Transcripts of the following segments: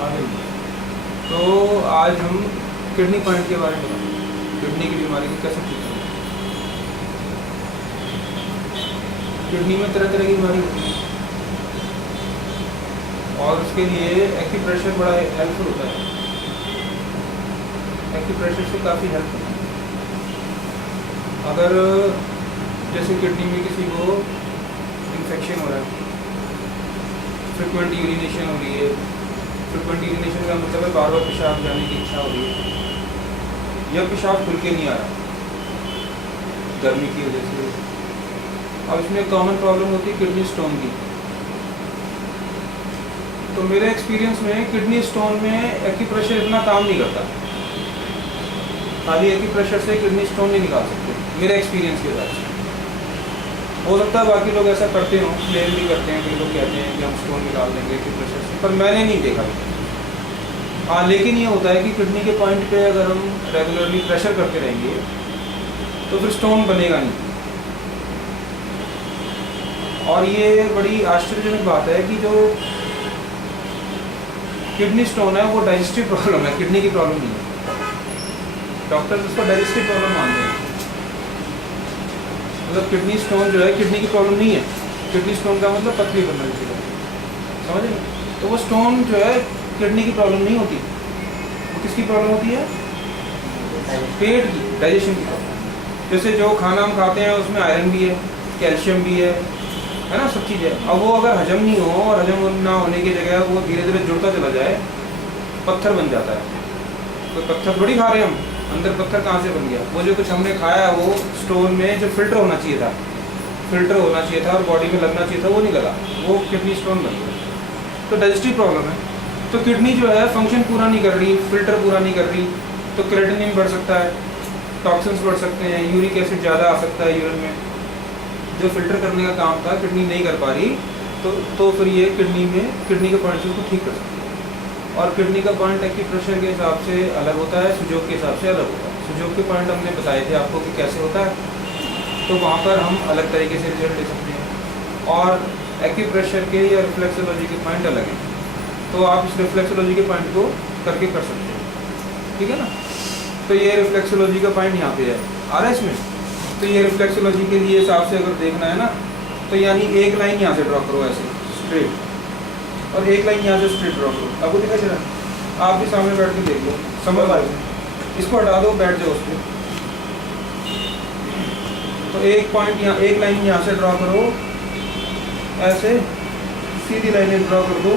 हाँ जी। तो आज हम किडनी पॉइंट के बारे में बताएंगे, किडनी की बीमारी को कैसे ठीक करें। किडनी में तरह तरह की बीमारी होती है और उसके लिए एक्यूप्रेशर बड़ा हेल्पफुल होता है। एक्यूप्रेशर से काफ़ी हेल्प होती है। अगर जैसे किडनी में किसी को इन्फेक्शन हो रहा है, फ्रिक्वेंट यूरिनेशन हो रही है, फ्रिक्वेंट यूरिनेशन का मतलब है बार बार पेशाब जाने की इच्छा हो रही है, या पेशाब खुल के नहीं आ रहा गर्मी की वजह से। अब इसमें कॉमन प्रॉब्लम होती है किडनी स्टोन की। तो मेरे एक्सपीरियंस में किडनी स्टोन में एक्यूप्रेशर इतना काम नहीं करता। खाली एक्यूप्रेशर से किडनी स्टोन नहीं निकाल सकते मेरे एक्सपीरियंस के हिसाब से। हो सकता है बाकी लोग ऐसा करते हों, क्लेम भी करते हैं, कई लोग कहते हैं कि हम स्टोन निकाल देंगे एक्यूप्रेशर से, पर मैंने नहीं देखा। हाँ, लेकिन ये होता है कि किडनी के पॉइंट पे अगर हम रेगुलरली प्रेशर करते रहेंगे तो फिर स्टोन बनेगा नहीं। और ये बड़ी आश्चर्यजनक बात है कि जो किडनी स्टोन है वो डाइजेस्टिव प्रॉब्लम है, किडनी की प्रॉब्लम नहीं है। डॉक्टर्स उसको डाइजेस्टिव प्रॉब्लम मानते हैं। मतलब किडनी स्टोन जो है किडनी की प्रॉब्लम नहीं है। किडनी स्टोन का मतलब पथरी बनना किसी का, समझे? तो वो स्टोन जो है किडनी की प्रॉब्लम नहीं होती, वो किसकी प्रॉब्लम होती है? पेट की, डाइजेशन की प्रॉब्लम। जैसे जो खाना हम खाते हैं उसमें आयरन भी है, कैल्शियम भी है ना, सब चीज़ें। अब वो अगर हजम नहीं हो और हजम ना होने की जगह वो धीरे धीरे जुड़ता चला जाए, पत्थर बन जाता है। तो पत्थर थोड़ी खा रहे हैं हम, अंदर पत्थर कहाँ से बन गया? वो जो कुछ हमने खाया है वो स्टोन में जो फिल्टर होना चाहिए था, फिल्टर होना चाहिए था और बॉडी में लगना चाहिए था, वो नहीं लगा, वो किडनी स्टोन बन गया। तो डाइजेस्टिव प्रॉब्लम है। तो किडनी जो है फंक्शन पूरा नहीं कर रही, फिल्टर पूरा नहीं कर रही, तो क्रेटिनिन बढ़ सकता है, टॉक्सिन्स बढ़ सकते हैं, यूरिक एसिड ज़्यादा आ सकता है यूरिन में। जो फिल्टर करने का काम था किडनी नहीं कर पा रही, तो फिर ये किडनी के पॉइंट से उसको ठीक कर सकते हैं। और किडनी का पॉइंट एक्यूप्रेशर के हिसाब से अलग होता है, सुजोग के हिसाब से अलग होता है। सुजोग के पॉइंट हमने बताए थे आपको कि कैसे होता है, तो वहाँ पर हम अलग तरीके से रिजल्ट ले सकते हैं। और एक्यूप्रेशर के या रिफ्लेक्सोलॉजी के पॉइंट अलग हैं, तो आप इस रिफ्लेक्सोलॉजी के पॉइंट को करके कर सकते हैं, ठीक है ना? तो ये रिफ्लेक्सोलॉजी का पॉइंट यहाँ पे है, आ रहा है इसमें। तो ये रिफ्लेक्सोलॉजी के लिए हिसाब से अगर देखना है ना, तो यानी एक लाइन यहाँ से ड्रॉ करो ऐसे स्ट्रेट, और एक लाइन यहाँ से स्ट्रेट ड्रॉ करो। आपको दिखाई दे रहा है? आप भी सामने बैठ के देख लो, समझ आ जाए। इसको हटा दो, बैठ जाओ उस पर। तो एक पॉइंट यहाँ, एक लाइन यहाँ से ड्रॉ करो ऐसे, सीधी लाइन ड्रॉ कर दो,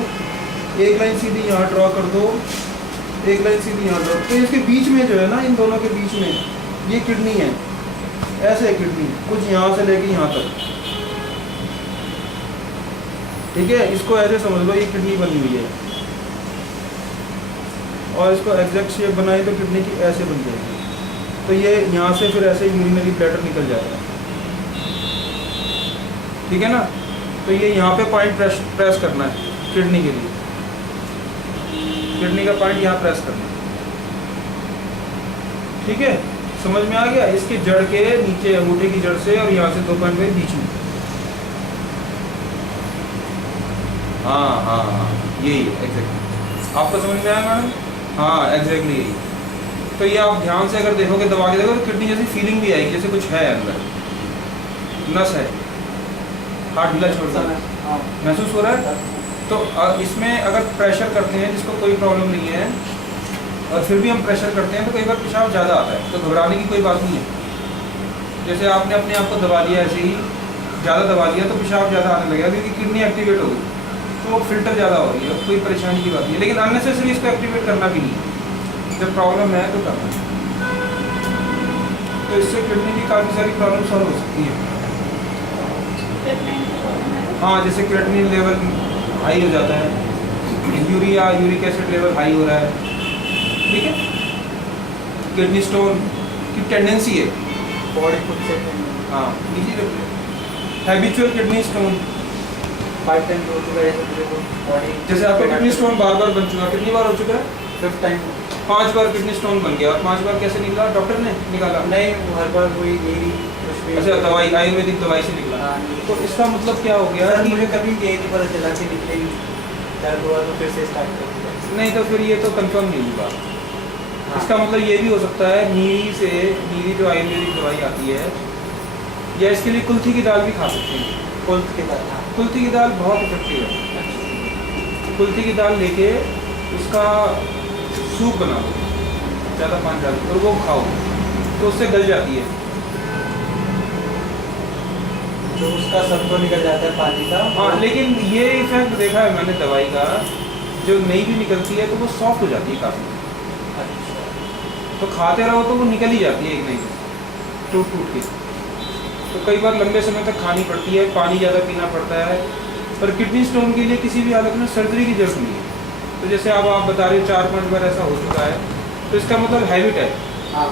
एक लाइन सीधी यहाँ ड्रॉ कर दो, एक लाइन सीधी यहाँ ड्रॉ। तो इसके बीच में जो है ना, इन दोनों के बीच में ये किडनी है, ऐसे है किडनी, कुछ यहाँ से लेके यहाँ तक, ठीक है? इसको ऐसे समझ लो, ये किडनी बनी हुई है, और इसको एग्जैक्ट शेप बनाए तो किडनी की ऐसे बन जाएगी। तो ये यहाँ से फिर ऐसे यूरिनरी ब्लैडर निकल जाएगा, ठीक है ना? तो ये यहाँ पे पॉइंट प्रेस करना है किडनी के लिए, किडनी का पॉइंट यहाँ प्रेस करना है, ठीक है? समझ में आ गया? इसकी जड़ के नीचे, अंगूठे की जड़ से, और यहाँ से 2 पॉइंट के बीच में। हाँ हाँ हाँ, यही है एग्जैक्टली। आपको समझ में आया मैडम? हाँ एग्जैक्टली यही। तो ये आप ध्यान से अगर देखोगे, दबा के देखोगे, तो किडनी जैसी फीलिंग भी आएगी, जैसे कुछ है अंदर, नस है, हाथ ढीला छोड़ रहा है, महसूस हो रहा है? तो इसमें अगर प्रेशर करते हैं, जिसको कोई प्रॉब्लम नहीं है, और फिर भी हम प्रेशर करते हैं, तो कई बार पेशाब ज़्यादा आता है, तो घबराने की कोई बात नहीं है। जैसे आपने अपने आप को दबा लिया, ऐसे ही ज़्यादा दबा लिया तो पेशाब ज़्यादा आने लगेगा, क्योंकि किडनी एक्टिवेट हो गई, तो फिल्टर ज़्यादा हो रही है, कोई परेशानी की बात नहीं है। लेकिन अननेसेसरी इसको एक्टिवेट करना भी नहीं है, जब प्रॉब्लम है तो करना है। तो इससे किडनी की काफ़ी सारी प्रॉब्लम सॉल्व हो सकती है। हाँ, जैसे क्रेटिनिन लेवल हाई हो जाता है, यूरिक एसिड लेवल हाई हो रहा है, ठीक है? किडनी स्टोन की टेंडेंसी है, बॉडी खुद से हाँ, हैबिचुअल किडनी स्टोन। 5 टाइम हो चुका है बॉडी। जैसे आपका किडनी स्टोन बार बार बन चुका, कितनी बार हो चुका है? 5th time. 5 बार किडनी स्टोन बन गया, और 5 बार कैसे निकला? डॉक्टर ने निकाला? नहीं, हर बार वही यही अच्छा, दवाई, आयुर्वेदिक दवाई से निकला। हाँ। तो इसका मतलब क्या हो गया? मुझे कभी यही नहीं पता चला कि निकलेगी। दर्द हुआ तो फिर से स्टार्ट कर दिया। नहीं तो फिर ये तो कंफर्म नहीं होगा। हाँ। इसका मतलब ये भी हो सकता है नीरी जो आयुर्वेदिक दवाई आती है, या इसके लिए कुल्थी की दाल भी खा सकते हैं। कुल्थ के बाद, हाँ। कुल्थी की दाल बहुत इफेक्टिव है। कुल्थी की दाल लेके उसका सूप बना दो, ज़्यादा पानी डाल के, और वो खाओ तो उससे गल जाती है। तो उसका सब तो निकल जाता है पानी का। हाँ, लेकिन ये इफेक्ट देखा है मैंने दवाई का, जो नहीं भी निकलती है तो वो सॉफ्ट हो जाती है काफ़ी। अच्छा। तो खाते रहो तो वो निकल ही जाती है एक नहीं, टूट टूट के। तो कई बार लंबे समय तक खानी पड़ती है, पानी ज़्यादा पीना पड़ता है। पर किडनी स्टोन के लिए किसी भी हालत में सर्जरी की जरूरत नहीं है। तो जैसे अब आप बता रहे हो 4-5 बार ऐसा हो चुका है, तो इसका मतलब हैबिट है। हाँ,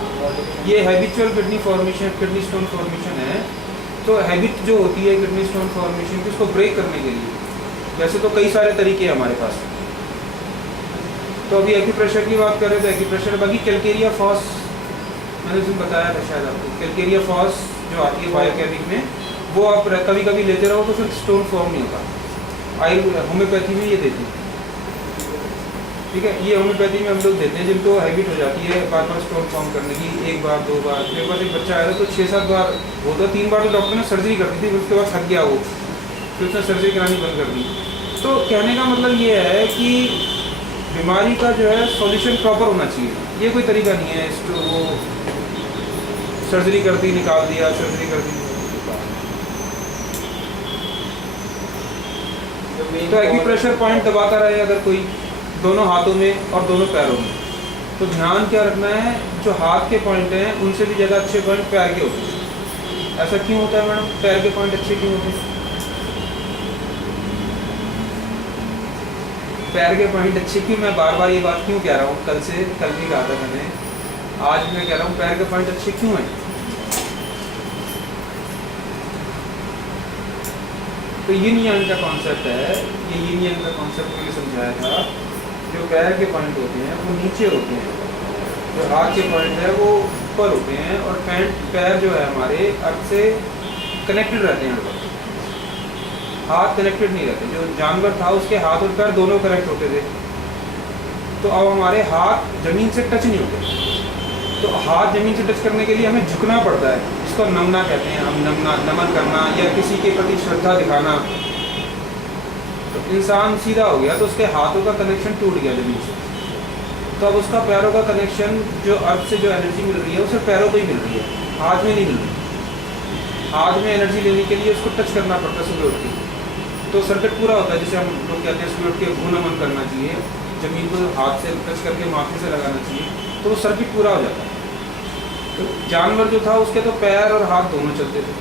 ये habitual kidney formation, kidney stone formation है। तो हैबिट जो होती है किडनी स्टोन फॉर्मेशन की, उसको ब्रेक करने के लिए वैसे तो कई सारे तरीके हैं हमारे पास। तो अभी एक्यूप्रेशर की बात करें तो एक्यूप्रेशर, बाकी कैलकेरिया फॉस मैंने तुम बताया था शायद आपको। कैलकेरिया फॉस जो आती है बायोकेमिक में, वो आप कभी कभी लेते रहो तो फिर स्टोन फॉर्म नहीं होता। होम्योपैथी में ये देती है, ठीक है। ये होम्योपैथी में हम लोग देते हैं जिनको हैबिट हो जाती है बार बार स्टोन फॉर्म करने की, 1 बार 2 बार। मेरे पास एक बच्चा आया था तो 6-7 बार होता, 3 बार तो डॉक्टर ने सर्जरी कर दी थी, उसके बाद थक गया वो, फिर उसने सर्जरी करानी बंद कर दी। तो कहने का मतलब ये है कि बीमारी का जो है सॉल्यूशन प्रॉपर होना चाहिए। ये कोई तरीका नहीं है इसको वो सर्जरी कर दी निकाल दिया, सर्जरी कर दी। तो एक्यूप्रेशर पॉइंट दबाता रहे अगर कोई, दोनों हाथों में और दोनों पैरों में। तो ध्यान क्या रखना है, जो हाथ के पॉइंट हैं उनसे भी ज़्यादा अच्छे पॉइंट पैर के होते हैं। ऐसा क्यों होता है मैडम, पैर के पॉइंट अच्छे क्यों होते हैं? पैर के पॉइंट अच्छे क्यों, मैं बार बार ये बात क्यों कह रहा हूँ, कल भी कहा था मैंने, आज मैं कह रहा हूँ पैर के पॉइंट अच्छे क्यों हैं। तो यिन यांग का कॉन्सेप्ट है, ये यिन यांग का कॉन्सेप्ट मैंने समझाया था। जो पैर के पॉइंट होते हैं वो नीचे होते हैं, जो हाथ के पॉइंट है वो ऊपर होते हैं, और पैर जो है हमारे अर्थ से कनेक्टेड रहते हैं हर वक्त। हाथ कनेक्टेड नहीं रहते। जो जानवर था उसके हाथ और पैर दोनों कनेक्ट होते थे, तो अब हमारे हाथ जमीन से टच नहीं होते। तो हाथ जमीन से टच करने के लिए हमें झुकना पड़ता है, इसको नमना कहते हैं हम, नमन करना या किसी के प्रति श्रद्धा दिखाना। तो इंसान सीधा हो गया तो उसके हाथों का कनेक्शन टूट गया जमीन से, तो अब उसका पैरों का कनेक्शन, जो अर्थ से जो एनर्जी मिल रही है उसे पैरों को ही मिल रही है, हाथ में नहीं मिल रही। हाथ में एनर्जी लेने के लिए उसको टच करना पड़ता है सुबह उठ के, तो सर्किट पूरा होता है। जैसे हम लोग कहते हैं सुबह उठ के भू नमन करना चाहिए, जमीन को हाथ से टच करके माथे से लगाना चाहिए, तो वो सर्किट पूरा हो जाता है। तो जानवर जो था उसके तो पैर और हाथ दोनों चलते थे,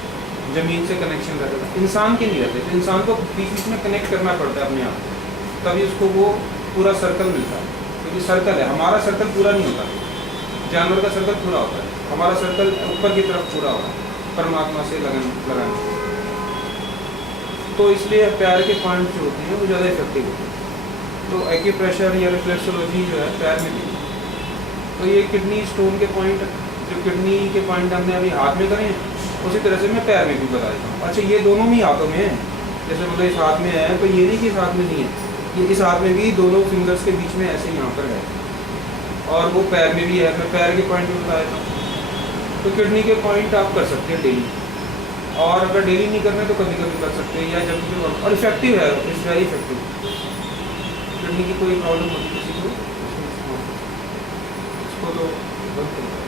जमीन से कनेक्शन रहता था। इंसान के नहीं रहते, तो इंसान को बीच बीच में कनेक्ट करना पड़ता है अपने आप, तभी उसको वो पूरा सर्कल मिलता है। क्योंकि सर्कल है, हमारा सर्कल पूरा नहीं होता, जानवर का सर्कल पूरा होता है, हमारा सर्कल ऊपर की तरफ पूरा होता है परमात्मा से लगाना। तो इसलिए पैर के पॉइंट जो होते हैं वो ज़्यादा इफेक्टिव होते हैं। तो एक्यूप्रेशर या रिफ्लेक्सोलॉजी जो है पैर में भी, तो ये किडनी स्टोन के पॉइंट, जो किडनी के पॉइंट हमने अभी हाथ में करे हैं, उसी तरह से मैं पैर में भी बता देता हूँ। अच्छा, ये दोनों भी हाथों में है, जैसे मतलब इस हाथ में है तो ये नहीं कि इस हाथ में नहीं है, ये इस हाथ में भी दोनों फिंगर्स के बीच में ऐसे यहाँ पर है, और वो पैर में भी है। मैं पैर के पॉइंट भी बता देता हूँ। तो किडनी के पॉइंट आप कर सकते हैं डेली, और अगर डेली नहीं करने तो कभी कभी कर सकते हैं, या जब भी, और इफेक्टिव है, इट्स वेरी इफेक्टिव। किडनी की कोई प्रॉब्लम होती है किसी को, इसको तो बंद करो।